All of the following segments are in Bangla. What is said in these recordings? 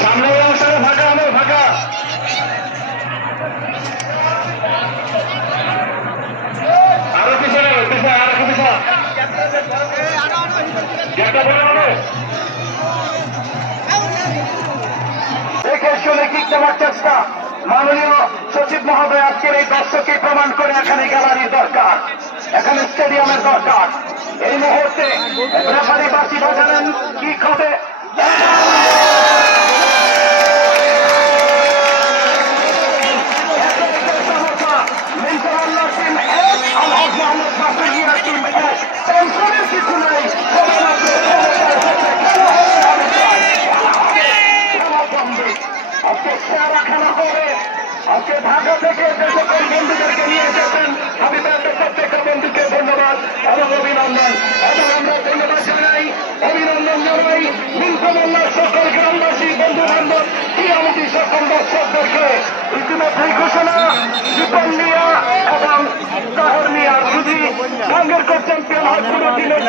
সামনের অংশে ফাঁকা, আমার ফাঁকা। আরো পিছনে আরো পিছনে দেখে শুনে কিক দেওয়ার চেষ্টা। মাননীয় সচিব মহোদয় আজকের এই দর্শককে প্রমাণ করে এখানে গ্যালারির দরকার, এখানে স্টেডিয়ামের দরকার। এই মুহূর্তে রেফারি বাঁশি বাজালেন, কি হবে? আজকে ঢাকা থেকে যে সকল বন্ধুদেরকে নিয়ে এসেছেন, আমি তাদের প্রত্যেকটা বন্ধুকে ধন্যবাদ এবং অভিনন্দন, এবং আমরা ধন্যবাদ জানাই, অভিনন্দন জানাই নীলফামারীর সকল গ্রামবাসী, বন্ধু বান্ধব, ক্রীড়ামন্ত্রী সকল দর্শকদেরকে। ইতিমধ্যে ঘোষণা জীবন মিয়া এবং তাহের মিয়া যদি সঙ্গের কোচ চ্যাম্পিয়ন হয় পুরো টিমের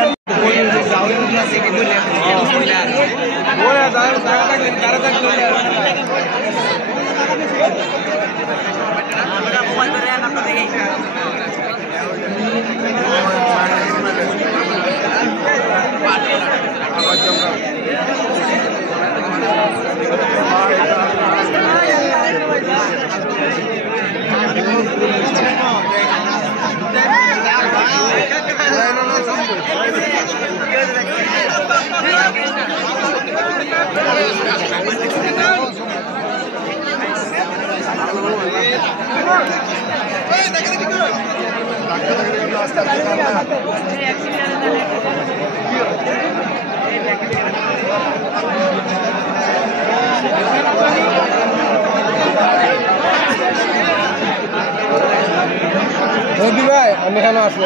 ভাই আমি এখানে আসবো।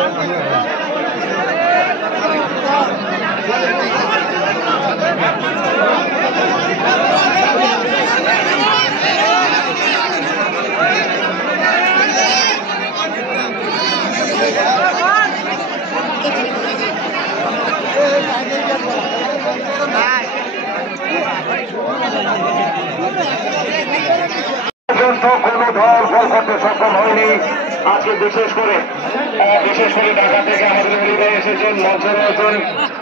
কোন দল গোল করতে সক্ষম হয়নি। আজকে বিশেষ করে ঢাকা থেকে আমাদের মিলিয়ে এসেছেন, মঞ্চে রয়েছেন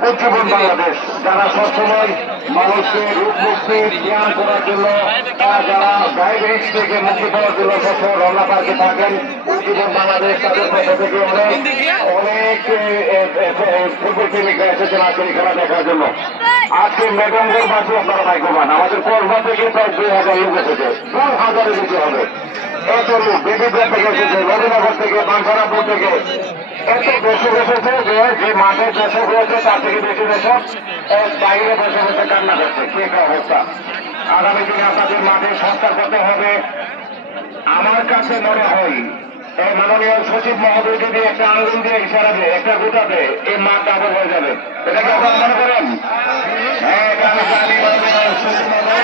উজ্জীবন বাংলাদেশ, যারা সবসময় মানুষকে রূপমুক্তি জ্ঞান করার জন্য, যারা ডায়াবেটিস থেকে মুক্তি পাওয়ার জন্য সবসময় রমনা পার্কে থাকেন। উজ্জীবন বাংলাদেশ তাদের পক্ষ থেকে অনেক ফুটবল প্রেমিকরা এসেছেন আজকে খেলা দেখার জন্য। আজকে মেডঙ্গরবাসী আপনারা ভাগ্যবান, আমাদের কসবা থেকে প্রায় 2000 লোক এসেছে, 2000-এর বেশি হবে। এত লোক বেবিগ্রাম থেকে এসেছে, নবীনগর থেকে, বাঞ্ছারাপুর থেকে, এত দর্শক এসেছে যে মাঠে দর্শক রয়েছে তার থেকে বেশি দর্শক বাইরে বসে বসে কান্না করছে। কি একটা অবস্থা! আগামী দিনে আপনাদের মাঠে সংস্কার করতে হবে। আমার কাছে মনে হয় এই মাননীয় সচিব মহোদয় যদি একটা আঙ্গুল দিয়ে ইশারা দেয়, একটা গোটা দেয়, এই মাঠ ডাবল হয়ে যাবে। এটা কি আপনারা মনে করেন? হ্যাঁ, এটা আমি জানি। মাননীয় সচিব মহোদয়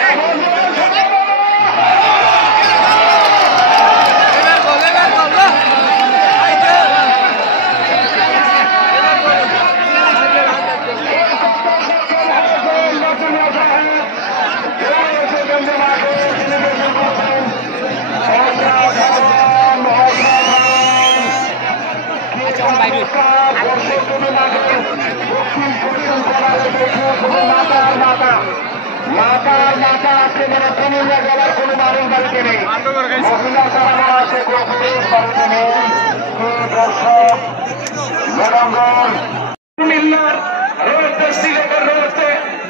মাথা আছে মানে কুমিল্লা জেলার কোনো মানুষ বাড়িতে নেই, মহিলা ছাড়া আছে কোনো পুরুষ বাড়িতে নেই। দর্শক মেডঙ্গর কুমিল্লার রয়েছে, সিলেটের রয়েছে,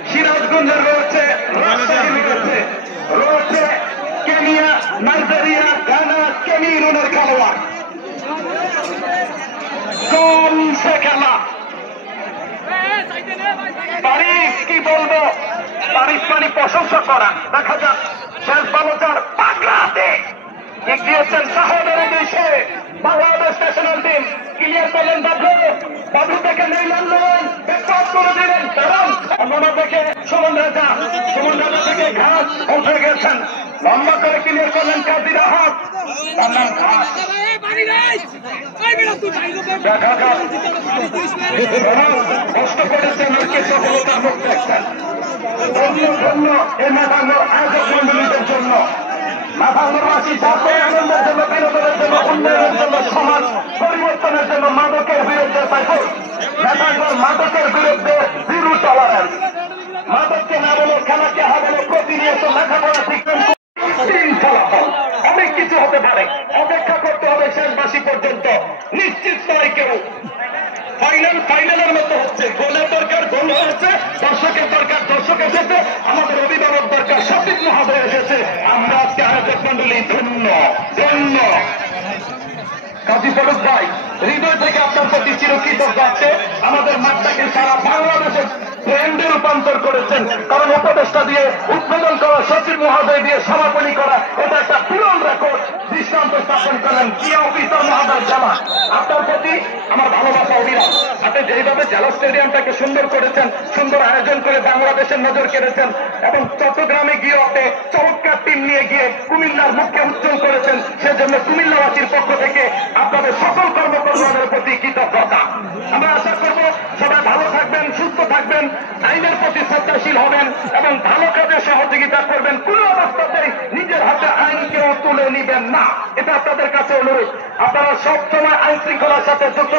সিরাজগঞ্জের রয়েছে, রাজশাহীর রয়েছে, রয়েছে কেনিয়া, নাইজেরিয়া, গানা, ক্যামেরুনের খেলোয়াড়। কমছে খেলা তারিফ কি বলবো, তারিফ মানে প্রশংসা করা। দেখা যাক শেষ বালকার পাগলাতে ঠিক দিয়েছেন সাহদের উদ্দেশ্যে বাংলাদেশ ন্যাশনাল টিম। ক্লিয়ার করলেন বাবলু থেকে নেই মানলেন, ব্যাকপাস করে দিলেন, কারণ অন্য থেকে সুমন রাজা থেকে ঘাস উঠে গেছেন, লম্বা করে ক্লিয়ার করলেন কাজী রাহাত। দেখা যাক কষ্ট করেছেন সফলতার মুখ এই মাথাঙ্গর আয়োজক মন্ডলীদের জন্য। মাথাঙ্গরবাসী যাতে আনন্দের জন্য, বিনোদনের জন্য, উন্নয়নের জন্য, সমাজ পরিবর্তনের জন্য মাদকের বিরুদ্ধে মাথাঙ্গর মাদকের বিরুদ্ধে জিরো টলারেন্স। মাদককে না বলো, খেলাকে হা বলো, প্রতিনিয়ত লেখাপড়া শিখবেন, ফলাফল অনেক কিছু হতে পারে। অপেক্ষা করতে হবে শেষবাসী পর্যন্ত। নিশ্চিত নয় কেউ। ফাইনালের মতো হচ্ছে, গোলের দরকার গোল হয়েছে, দর্শকের দরকার দর্শক এসেছে, আমাদের অভিভাবক দরকার সঠিক মহোদয় এসেছে। আমরা আজকে আয়োজক মন্ডলী ধন্য ধন্য। কাজী ফরুক ভাই, হৃদয় থেকে আপনার প্রতি চিরকৃতজ্ঞ আছে। আমাদের মাঠটাকে সারা বাংলাদেশের ব্র্যান্ডে রূপান্তর করেছেন। কারণ উপদেষ্টা দিয়ে উদ্বোধন করা, সচিব মহোদয় দিয়ে সমাপনী করা, এটা একটা বিরল রেকর্ড দৃষ্টান্ত স্থাপন করেন। কি অফিসার মহোদয় জামা, আপনার প্রতি আমার ভালোবাসা অবিরাম। আপনি যেইভাবে জেলা স্টেডিয়ামটাকে সুন্দর করেছেন, সুন্দর আয়োজন করে বাংলাদেশের নজর কেড়েছেন এবং চট্টগ্রামে গিয়ে আপনি চমৎকার টিম নিয়ে গিয়ে কুমিল্লার মুখকে উজ্জ্বল করেছেন, সেজন্য কুমিল্লাবাসীর পক্ষ থেকে আপনাদের সকল কর্মকর্তাদের প্রতি কৃতজ্ঞতা। আমরা আশা করব সবাই ভালো থাকবেন, সুস্থ থাকবেন, আইনের প্রতি শ্রদ্ধাশীল হবেন এবং ভালো কাজে সহযোগিতা করবেন। কোন অবস্থাতেই নিজের হাতে আইন কেউ তুলে নিবেন না, এটা আপনাদের কাছে অনুরোধ। আপনারা সবসময় আইন শৃঙ্খলার সাথে যুক্ত